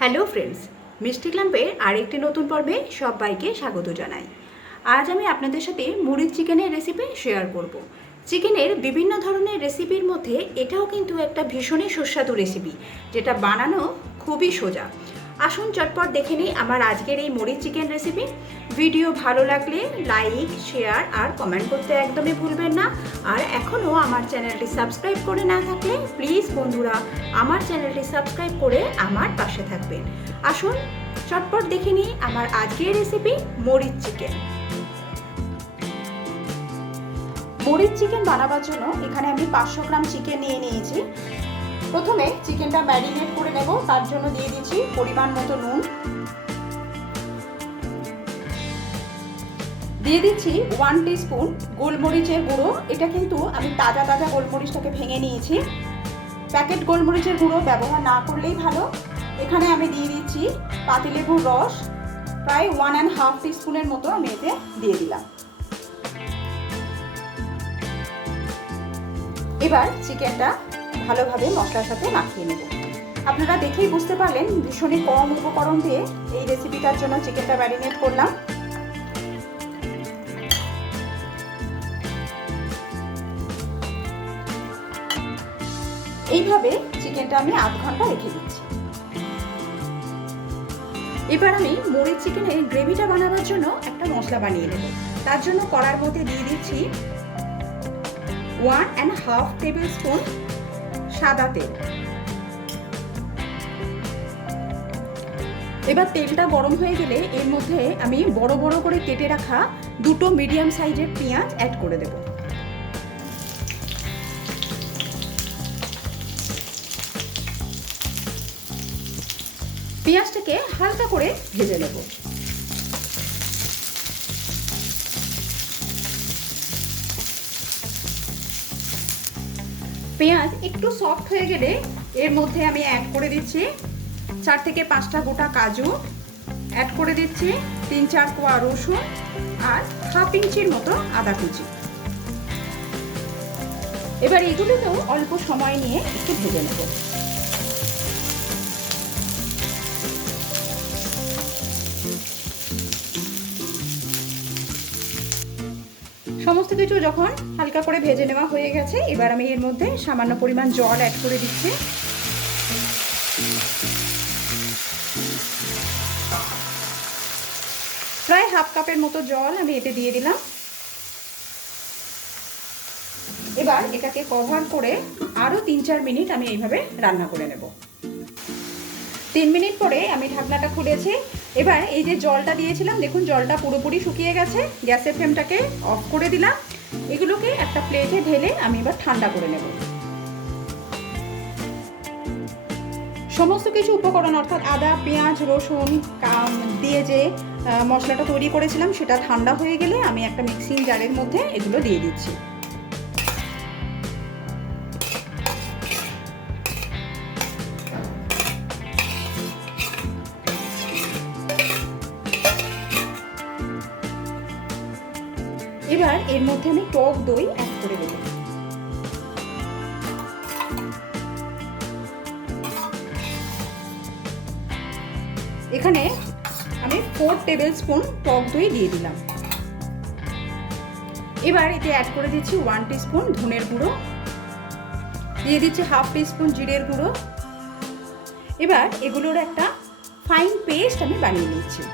Hello friends, মিষ্টি ক্লাম্পের আরেকটি নতুন পর্বে সবাইকে স্বাগত জানাই। আজ আমি আপনাদের সাথে মুড়ির চিকেনের রেসিপি শেয়ার করব। চিকেনের বিভিন্ন ধরনের রেসিপির মধ্যে এটাও কিন্তু একটা ভীষণই সুস্বাদু রেসিপি, যেটা বানানো খুবই সোজা। আসুন চটপট দেখে নিই আমার আজকের এই মুড়ির চিকেন রেসিপি। ভিডিও ভালো লাগলে লাইক, শেয়ার আর কমেন্ট করতে একদমই ভুলবেন না। আর এখনও আমার চ্যানেলটি সাবস্ক্রাইব করে না থাকলে প্লিজ বন্ধুরা আমার চ্যানেলটি সাবস্ক্রাইব করে আমার পাশে থাকবেন। আসুন চটপট দেখে নিই আমার আজকের রেসিপি মুড়ির চিকেন। মুড়ির চিকেন বানাবার জন্য এখানে আমি 500 গ্রাম চিকেন নিয়ে নিয়েছি। প্রথমে চিকেনটা ম্যারিনেট করে নেব, তার জন্য দিয়ে দিচ্ছি পরিমাণ মতো নুন, দিয়ে দিচ্ছি 1 টিস্পুন গোলমরিচের গুঁড়ো। এটা কিন্তু আমি তাজা গোলমরিচটাকে ভেঙে নিয়েছি, প্যাকেট গোলমরিচের গুঁড়ো ব্যবহার না করলেই ভালো। এখানে আমি দিয়ে দিচ্ছি পাতিলেবুর রস, প্রায় 1.5 টিস্পুনের মতো আমি এতে দিয়ে দিলাম। এবার চিকেনটা ভালোভাবে মশলার সাথে মাখিয়ে নেব। আপনারা দেখেই বুঝতে পারলেন ভীষণই কম উপকরণ দিয়ে এই রেসিপিটার জন্য চিকেনটা ম্যারিনেট করলাম। এইভাবে চিকেনটা আমি আধ ঘন্টা রেখে দিচ্ছি। এবার আমি মুড়ির চিকেনের গ্রেভিটা বানাবার জন্য একটা মশলা বানিয়ে নেব। তার জন্য কড়ার মধ্যে দিয়ে দিচ্ছি 1.5 টেবিল স্পুন সাদা তেল। এবার তেলটা গরম হয়ে গেলে এর মধ্যে আমি বড় বড় করে কেটে রাখা দুটো মিডিয়াম সাইজের পেঁয়াজ অ্যাড করে দেব। পেঁয়াজটাকে হালকা করে ভেজে নেব। পেঁয়াজ একটু সফট হয়ে গেলে এর মধ্যে আমি অ্যাড করে দিচ্ছি 4 থেকে 5টা গোটা কাজু, অ্যাড করে দিচ্ছি 3-4 কোয়া রসুন আর হাফ ইঞ্চির মতো আদা কুচি। এবার এগুলোকেও অল্প সময় নিয়ে একটু ভেজে নেব। সমস্ত কিছু যখন হালকা করে ভেজে নেওয়া হয়ে গেছে, এবার আমি এর মধ্যে সামান্য পরিমাণ জল অ্যাড করে দিচ্ছি। প্রায় হাফ কাপের মতো জল আমি এতে দিয়ে দিলাম। এবার এটাকে কভার করে আরও 3-4 মিনিট আমি এইভাবে রান্না করে নেব। 3 মিনিট পরে আমি ঢাকনাটা খুলেছি। এবার এই যে জলটা দিয়েছিলাম, দেখুন জলটা পুরোপুরি শুকিয়ে গেছে। গ্যাসের ফ্লেমটাকে অফ করে দিলাম। এগুলোকে একটা প্লেটে ঢেলে আমি এবার ঠান্ডা করে নেব। সমস্ত কিছু উপকরণ অর্থাৎ আদা, পেঁয়াজ, রসুন দিয়ে যে মশলাটা তৈরি করেছিলাম সেটা ঠান্ডা হয়ে গেলে আমি একটা মিক্সিং জারের মধ্যে এগুলো দিয়ে দিচ্ছি। এবার এর মধ্যে আমি টক দই অ্যাড করে দেব। এখানে আমি 4 টেবিল স্পুন টক দই দিয়ে দিলাম। এবার এতে অ্যাড করে দিচ্ছি 1 টিস্পুন ধনের গুঁড়ো, দিয়ে দিচ্ছি হাফ টিস্পুন জিরের গুঁড়ো। এবার এগুলোর একটা ফাইন পেস্ট আমি বানিয়ে নিচ্ছি।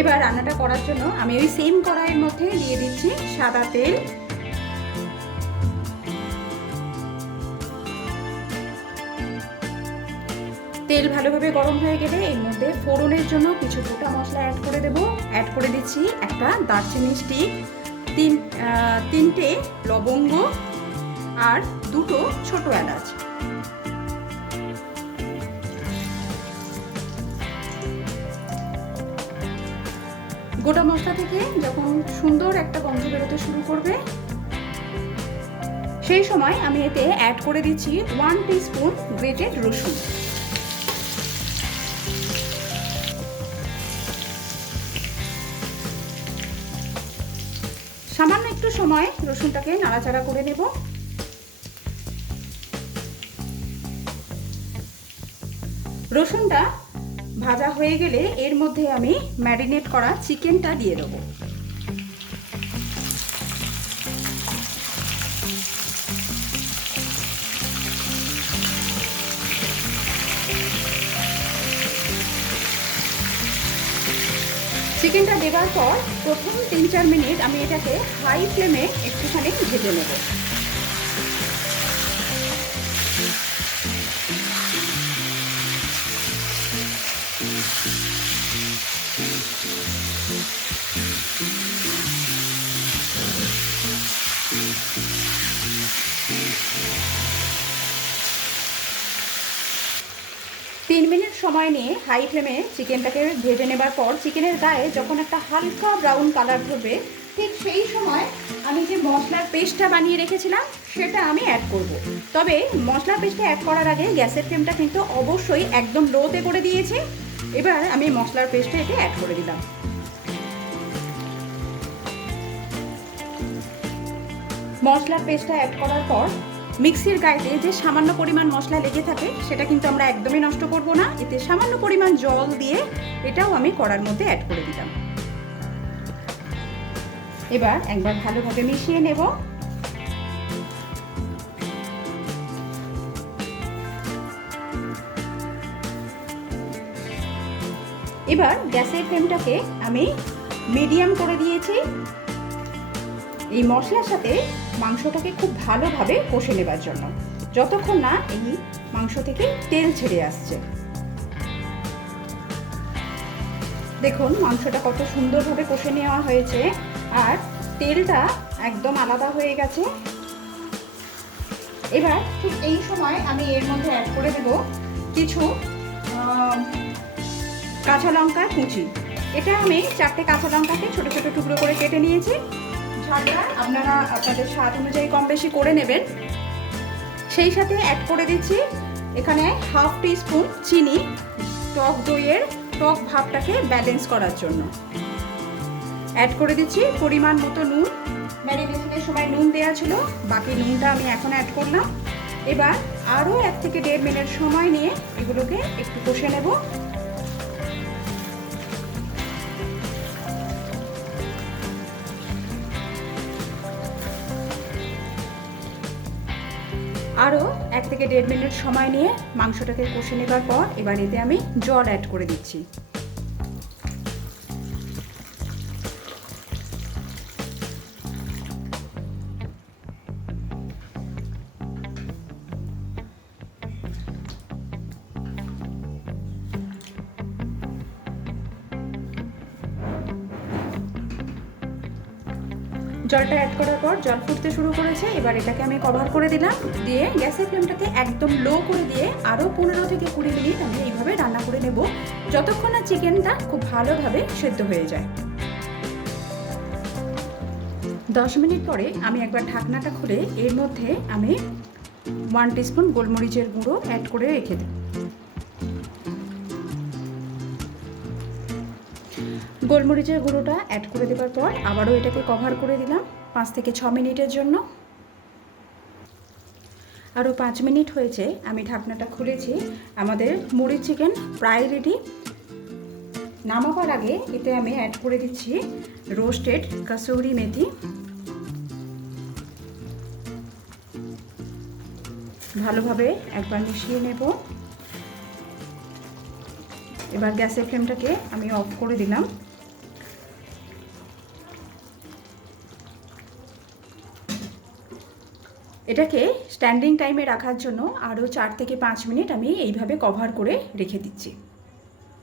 এবার রান্নাটা করার জন্য আমি ওই সেম কড়াইয়ের মধ্যে দিয়ে দিচ্ছি সাদা তেল, তেল ভালোভাবে গরম হয়ে গেলে এর মধ্যে ফোড়নের জন্য কিছু গোটা মশলা অ্যাড করে দেব। অ্যাড করে দিচ্ছি একটা দারচিনি স্টিক, 3টে লবঙ্গ আর 2টো ছোট এলাচ। গোটা মশলা থেকে যখন সুন্দর একটা গন্ধ বেরোতে শুরু করবে সেই সময় আমি এতে অ্যাড করে দিচ্ছি 1 টিস্পুন গ্রেটেড রসুন। সামান্য একটু সময় রসুনটাকে নাড়াচাড়া করে নেব। এবার রসুনটা ভাজা হয়ে গেলে এর মধ্যে আমি ম্যারিনেট করা চিকেনটা দিয়ে দেবো। চিকেনটা দেওয়ার পর প্রথম 3-4 মিনিট আমি এটাকে হাই ফ্লেমে একটুখানি ভেজে নেব। তিন মিনিট সময় নিয়ে হাই ফ্লেমে চিকেনটাকে ভেজে নেবার পর চিকেনের গায়ে যখন একটা হালকা ব্রাউন কালার ধরবে, ঠিক সেই সময় আমি যে মশলার পেস্টটা বানিয়ে রেখেছিলাম সেটা আমি অ্যাড করব। তবে মশলার পেস্টটা অ্যাড করার আগে গ্যাসের ফ্লেমটা কিন্তু অবশ্যই একদম লোতে করে দিয়েছি। এবার আমি মশলার পেস্টটা এতে অ্যাড করে দিলাম। মশলার পেস্টটা অ্যাড করার পর মিক্সির গায়ে যে সামান্য পরিমাণ মশলা লেগে থাকে সেটা কিন্তু আমরা একদমই নষ্ট করব না। এতে সামান্য পরিমাণ জল দিয়ে এটাও আমি কড়ার মধ্যে অ্যাড করে দিলাম। এবার একবার ভালোভাবে মিশিয়ে নেব। এবার গ্যাসের ফ্লেমটাকে আমি মিডিয়াম করে দিয়েছি। এই মশলার সাথে মাংসটাকে খুব ভালোভাবে কষে নেবার জন্য, যতক্ষণ না এই মাংস থেকে তেল ছেড়ে আসছে। দেখুন মাংসটা কত সুন্দরভাবে কষে নেওয়া হয়েছে আর তেলটা একদম আলাদা হয়ে গেছে। এবার ঠিক এই সময় আমি এর মধ্যে অ্যাড করে দেব কিছু কাঁচা লঙ্কা কুচি। এটা আমি 4টে কাঁচা লঙ্কাকে ছোট ছোট টুকরো করে কেটে নিয়েছি। ঝালটা আপনারা আপনাদের স্বাদ অনুযায়ী কম বেশি করে নেবেন। সেই সাথে অ্যাড করে দিচ্ছি এখানে হাফ টিস্পুন চিনি, টক দইয়ের টক ভাবটাকে ব্যালেন্স করার জন্য। অ্যাড করে দিচ্ছি পরিমাণ মতো নুন। ম্যারিনেশনের সময় নুন দেওয়া ছিল, বাকি নুনটা আমি এখন অ্যাড করলাম। এবার আরও 1 থেকে 1.5 মিনিট সময় নিয়ে এগুলোকে একটু কষে নেব। আরও 1 থেকে 1.5 মিনিট সময় নিয়ে মাংসটাকে কষে নেবার পর এবার এতে আমি জল অ্যাড করে দিচ্ছি। জলটা অ্যাড করার পর জল ফুটতে শুরু করেছে। এবার এটাকে আমি কভার করে দিলাম, দিয়ে গ্যাসের ফ্লেমটাকে একদম লো করে দিয়ে আরও 15 থেকে 20 মিনিট আমি এইভাবে রান্না করে নেব, যতক্ষণ না চিকেনটা খুব ভালোভাবে সেদ্ধ হয়ে যায়। 10 মিনিট পরে আমি একবার ঢাকনাটা খুলে এর মধ্যে আমি 1 টিস্পুন গোলমরিচের গুঁড়ো অ্যাড করে রেখে দিই। গোলমরিচের গুঁড়োটা অ্যাড করে দেওয়ার পর আবারও এটাকে কভার করে দিলাম 5 থেকে 6 মিনিটের জন্য। আরও 5 মিনিট হয়েছে, আমি ঢাকনাটা খুলেছি। আমাদের মুড়ির চিকেন প্রায় রেডি। নামাবার আগে এতে আমি অ্যাড করে দিচ্ছি রোস্টেড কাসুরি মেথি। ভালোভাবে একবার মিশিয়ে নেব। এবার গ্যাসের ফ্লেমটাকে আমি অফ করে দিলাম। এটাকে স্ট্যান্ডিং টাইমে রাখার জন্য আরও 4 থেকে 5 মিনিট আমি এইভাবে কভার করে রেখে দিচ্ছি।